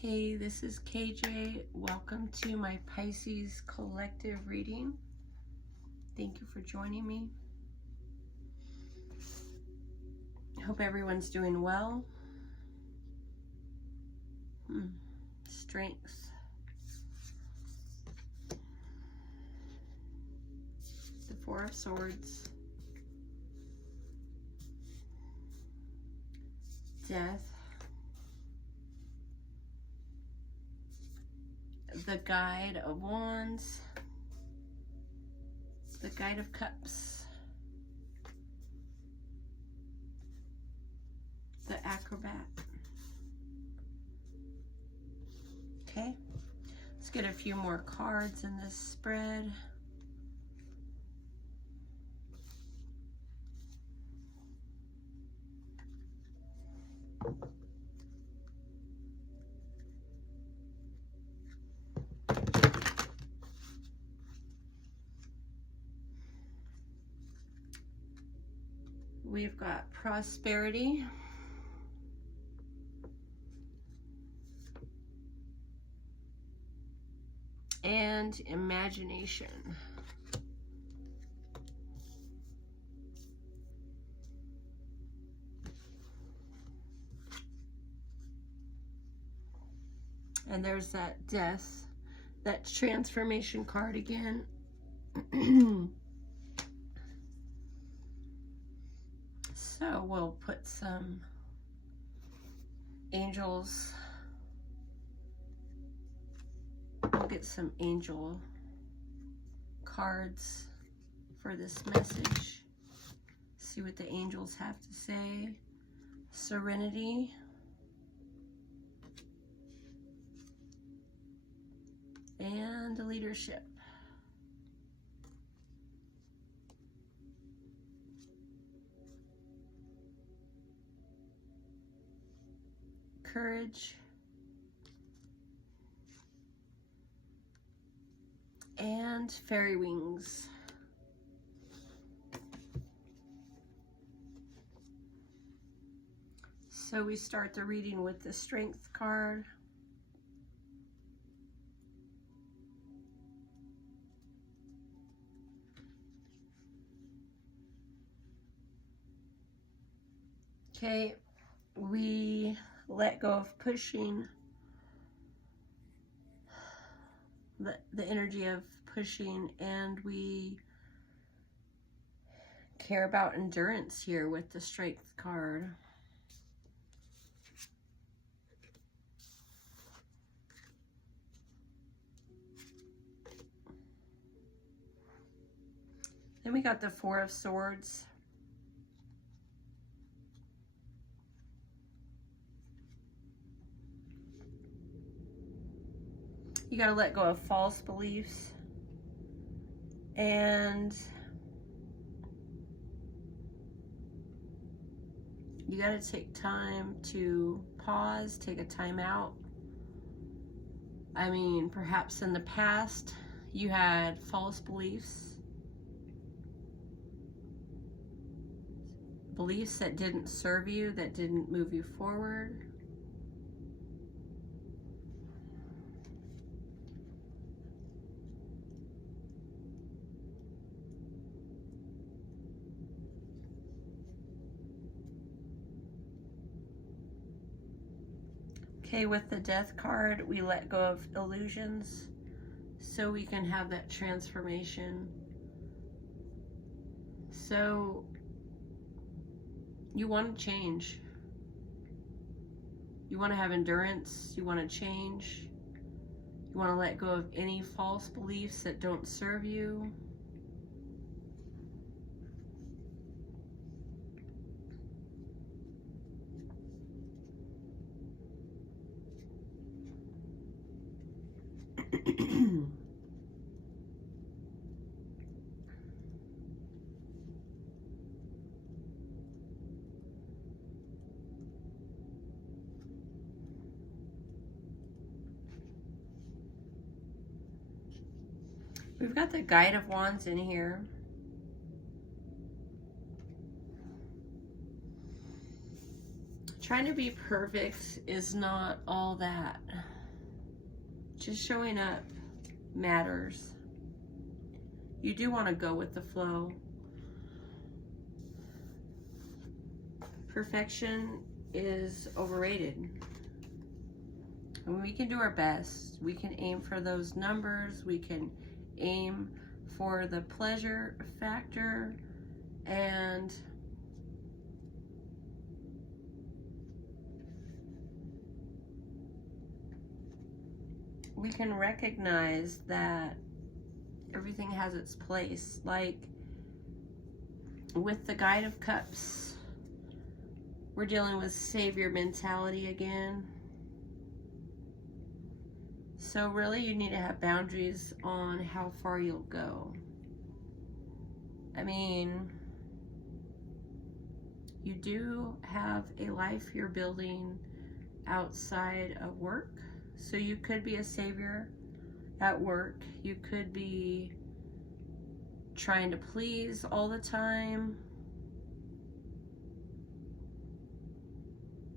Hey, this is KJ. Welcome to my Pisces collective reading. Thank you for joining me. I hope everyone's doing well. Strength. The Four of Swords. Death. The Guide of Wands. The Guide of Cups. The Acrobat. Okay, let's get a few more cards in this spread. We've got prosperity, and imagination. And there's that death, that transformation card again. So we'll put some angels. We'll get some angel cards for this message. See what the angels have to say. Serenity. And leadership. Courage. And fairy wings. So we start the reading with the strength card. Okay, we let go of pushing, the energy of pushing, and we care about endurance here with the strength card. Then we got the Four of Swords. You got to let go of false beliefs, and you got to take time to pause, take a time out. I mean, perhaps in the past you had false beliefs, beliefs that didn't serve you, that didn't move you forward. Okay, with the Death card, we let go of illusions so we can have that transformation. So you want to change. You want to have endurance. You want to change. You want to let go of any false beliefs that don't serve you. We've got the Guide of Wands in here. Trying to be perfect is not all that. Just showing up matters. You do want to go with the flow. Perfection is overrated. And we can do our best. We can aim for those numbers. We can aim for the pleasure factor, and we can recognize that everything has its place. Like with the Guide of Cups, we're dealing with savior mentality again. So really you need to have boundaries on how far you'll go. I mean, you do have a life you're building outside of work. So you could be a savior at work. You could be trying to please all the time.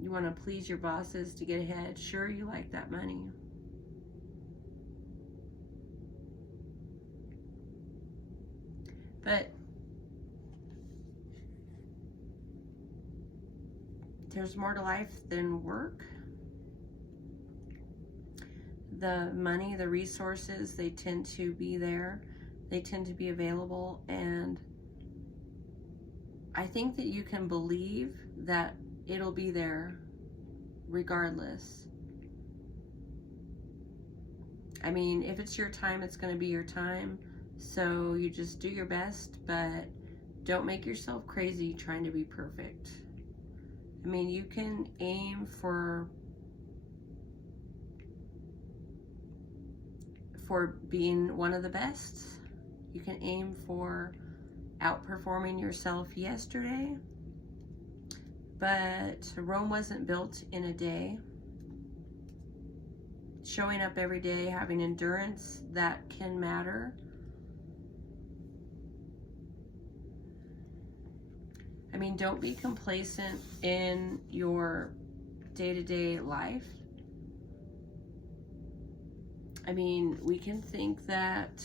You want to please your bosses to get ahead. Sure, you like that money. But there's more to life than work. The money, the resources, they tend to be there. They tend to be available. And I think that you can believe that it'll be there regardless. I mean, if it's your time, it's going to be your time. So you just do your best, but don't make yourself crazy trying to be perfect. I mean, you can aim for being one of the best. You can aim for outperforming yourself yesterday, but Rome wasn't built in a day. Showing up every day, having endurance, that can matter. I mean, don't be complacent in your day-to-day life. I mean, we can think that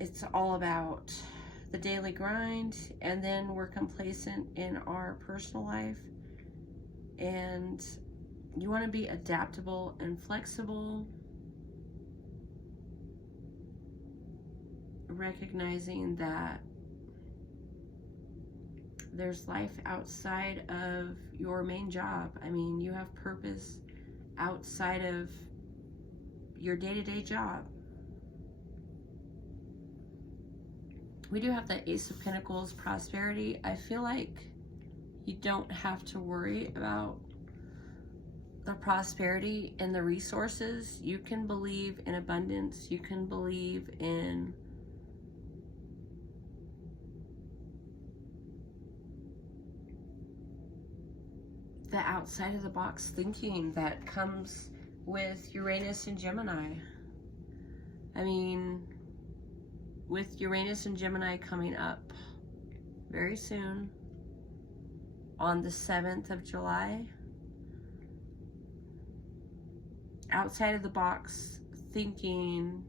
it's all about the daily grind, and then we're complacent in our personal life. And you want to be adaptable and flexible, recognizing that there's life outside of your main job. I mean, you have purpose outside of your day-to-day job. We do have the Ace of Pentacles, prosperity. I feel like you don't have to worry about the prosperity and the resources. You can believe in abundance. You can believe in the outside of the box thinking that comes with Uranus and Gemini. I mean, with Uranus and Gemini coming up very soon on the 7th of July, outside of the box thinking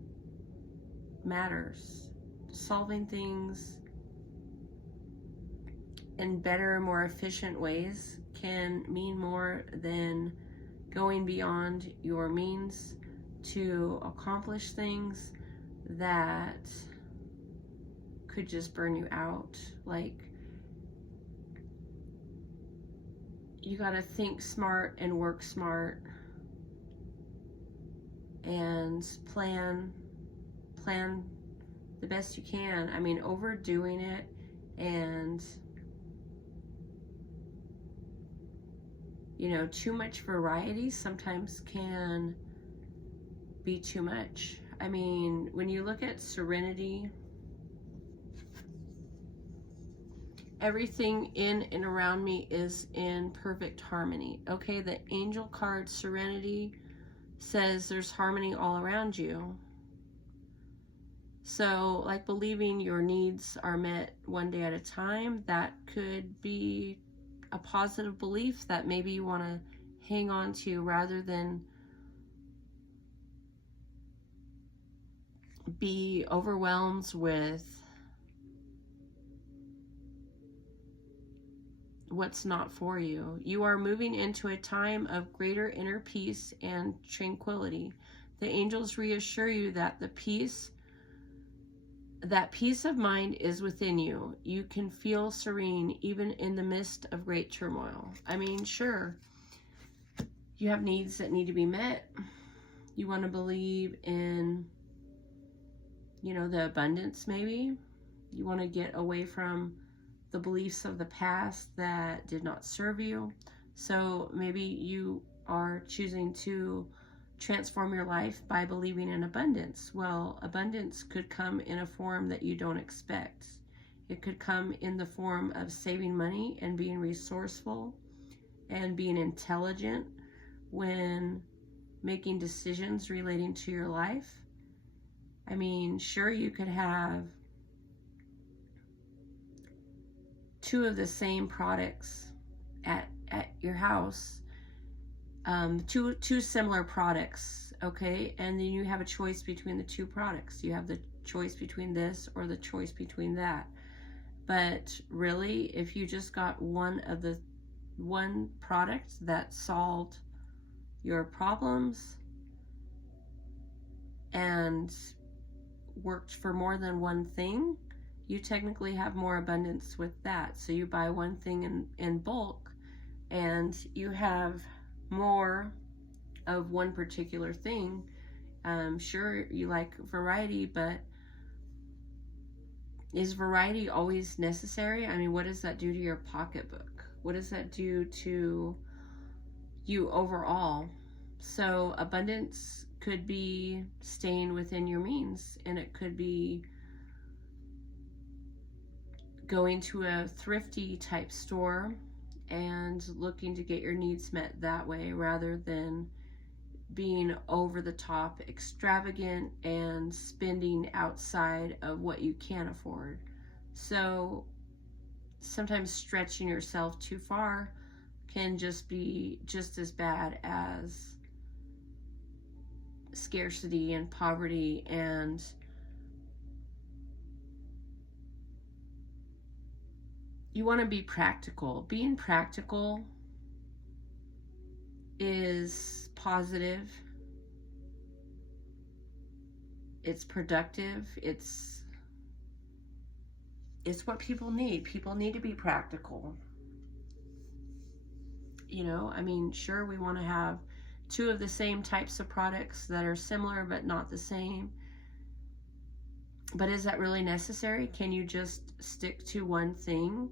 matters. Solving things in better, more efficient ways can mean more than going beyond your means to accomplish things that could just burn you out. Like, you gotta think smart and work smart and plan the best you can. I mean, overdoing it and, you know, too much variety sometimes can be too much. I mean, when you look at serenity, everything in and around me is in perfect harmony. Okay, the angel card serenity says there's harmony all around you. So like believing your needs are met one day at a time, that could be a positive belief that maybe you want to hang on to rather than be overwhelmed with what's not for you. You are moving into a time of greater inner peace and tranquility. The angels reassure you that peace of mind is within you. You can feel serene even in the midst of great turmoil. I mean, sure, you have needs that need to be met. You want to believe in, you know, the abundance maybe. You want to get away from the beliefs of the past that did not serve you. So maybe you are choosing to transform your life by believing in abundance. Well, abundance could come in a form that you don't expect. It could come in the form of saving money and being resourceful and being intelligent when making decisions relating to your life. I mean, sure, you could have two of the same products at your house, two similar products, okay, and then you have a choice between the two products. You have the choice between this or the choice between that. But really, if you just got one product that solved your problems and worked for more than one thing, you technically have more abundance with that. So you buy one thing in bulk and you have more of one particular thing. Sure, you like variety, but is variety always necessary? I mean, what does that do to your pocketbook? What does that do to you overall? So abundance could be staying within your means, and it could be going to a thrifty type store and looking to get your needs met that way, rather than being over the top extravagant and spending outside of what you can afford. So sometimes stretching yourself too far can just be just as bad as scarcity and poverty. And you want to be practical. Being practical is positive. It's productive. It's what people need. People need to be practical. You know, I mean, sure, we want to have two of the same types of products that are similar but not the same. But is that really necessary? Can you just stick to one thing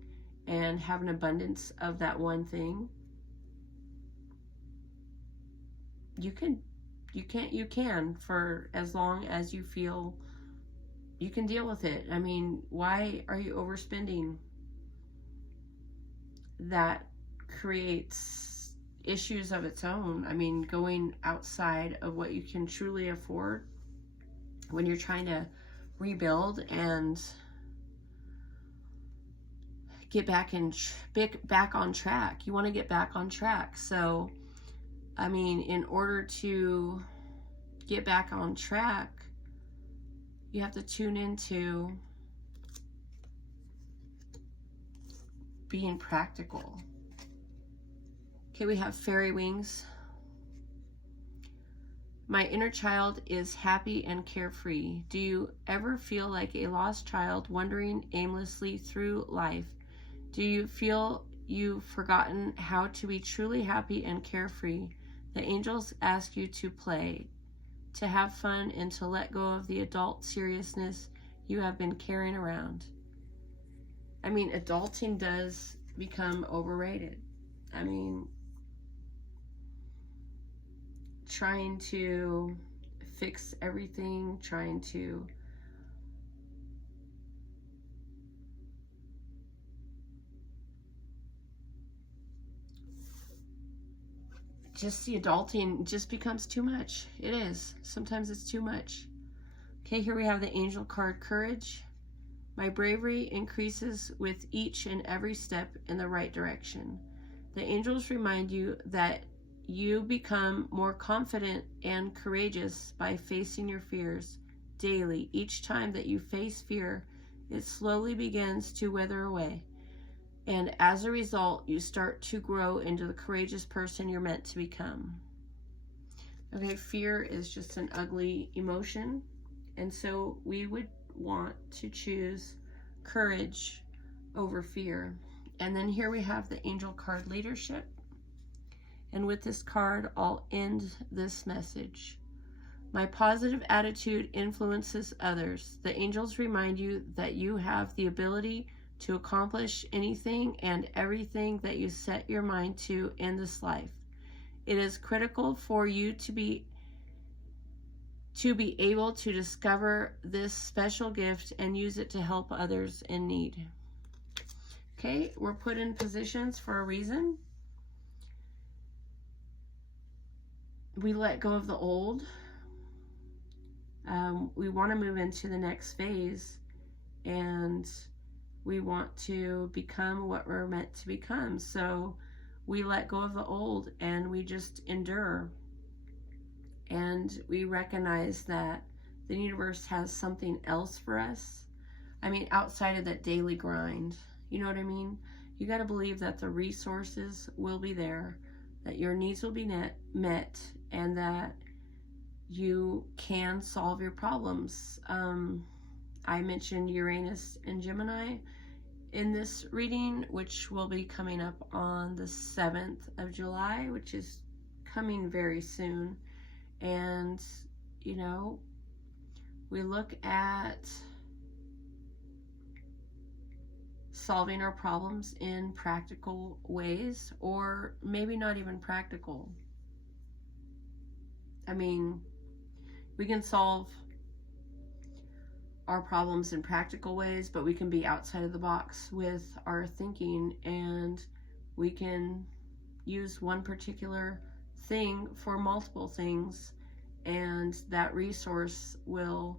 and have an abundance of that one thing? You can for as long as you feel you can deal with it. I mean, why are you overspending? That creates issues of its own. I mean, going outside of what you can truly afford when you're trying to rebuild and get back on track. You want to get back on track. So, I mean, in order to get back on track, you have to tune into being practical. Okay, we have fairy wings. My inner child is happy and carefree. Do you ever feel like a lost child wandering aimlessly through life? Do you feel you've forgotten how to be truly happy and carefree? The angels ask you to play, to have fun, and to let go of the adult seriousness you have been carrying around. I mean, adulting does become overrated. I mean, trying to fix everything, trying to just the adulting just becomes too much. It is. Sometimes it's too much. Okay, here we have the angel card, courage. My bravery increases with each and every step in the right direction. The angels remind you that you become more confident and courageous by facing your fears daily. Each time that you face fear, it slowly begins to wither away. And as a result, you start to grow into the courageous person you're meant to become. Okay, fear is just an ugly emotion. And so we would want to choose courage over fear. And then here we have the angel card, leadership. And with this card, I'll end this message. My positive attitude influences others. The angels remind you that you have the ability to accomplish anything and everything that you set your mind to in this life. It is critical for you to be able to discover this special gift and use it to help others in need. Okay, we're put in positions for a reason. We let go of the old. We want to move into the next phase, and we want to become what we're meant to become. So we let go of the old and we just endure. And we recognize that the universe has something else for us. I mean, outside of that daily grind, you know what I mean? You got to believe that the resources will be there, that your needs will be met, and that you can solve your problems. I mentioned Uranus and Gemini in this reading, which will be coming up on the 7th of July, which is coming very soon. And, you know, we look at solving our problems in practical ways, or maybe not even practical. I mean, we can solve our problems in practical ways, but we can be outside of the box with our thinking, and we can use one particular thing for multiple things, and that resource will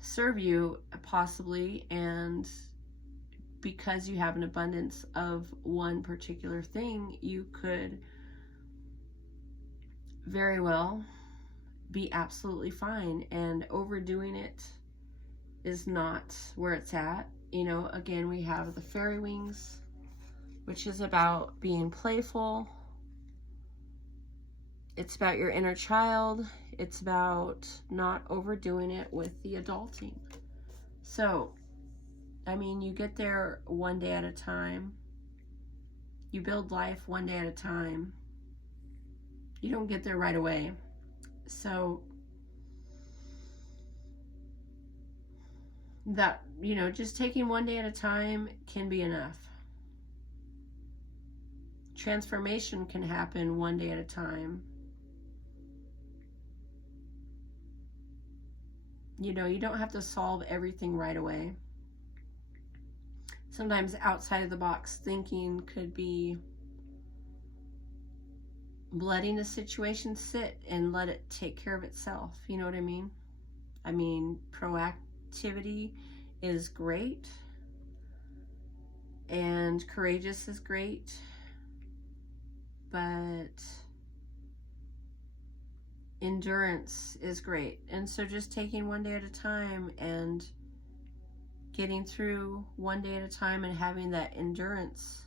serve you possibly, and because you have an abundance of one particular thing, you could very well be absolutely fine, and overdoing it is not where it's at. You know, again, we have the fairy wings, which is about being playful. It's about your inner child. It's about not overdoing it with the adulting. So, I mean, you get there one day at a time. You build life one day at a time. You don't get there right away. So, that, you know, just taking one day at a time can be enough. Transformation can happen one day at a time. You know, you don't have to solve everything right away. Sometimes outside of the box thinking could be letting the situation sit and let it take care of itself. You know what I mean? I mean, proactivity is great, and courageous is great, but endurance is great. And so just taking one day at a time and getting through one day at a time and having that endurance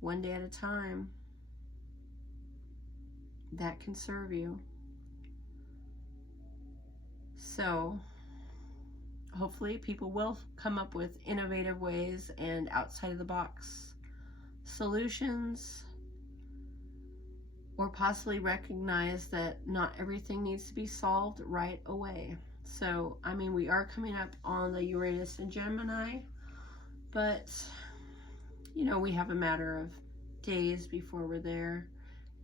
one day at a time, that can serve you. So hopefully people will come up with innovative ways and outside of the box solutions, or possibly recognize that not everything needs to be solved right away. So, I mean, we are coming up on the Uranus and Gemini, but, you know, we have a matter of days before we're there.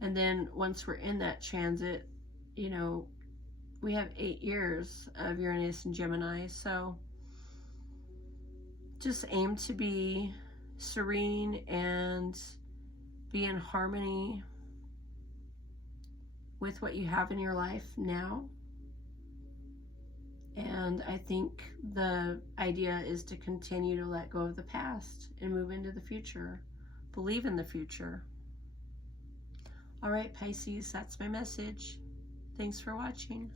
And then once we're in that transit, you know, we have 8 years of Uranus and Gemini. So just aim to be serene and be in harmony with what you have in your life now. And I think the idea is to continue to let go of the past and move into the future. Believe in the future. All right, Pisces, that's my message. Thanks for watching.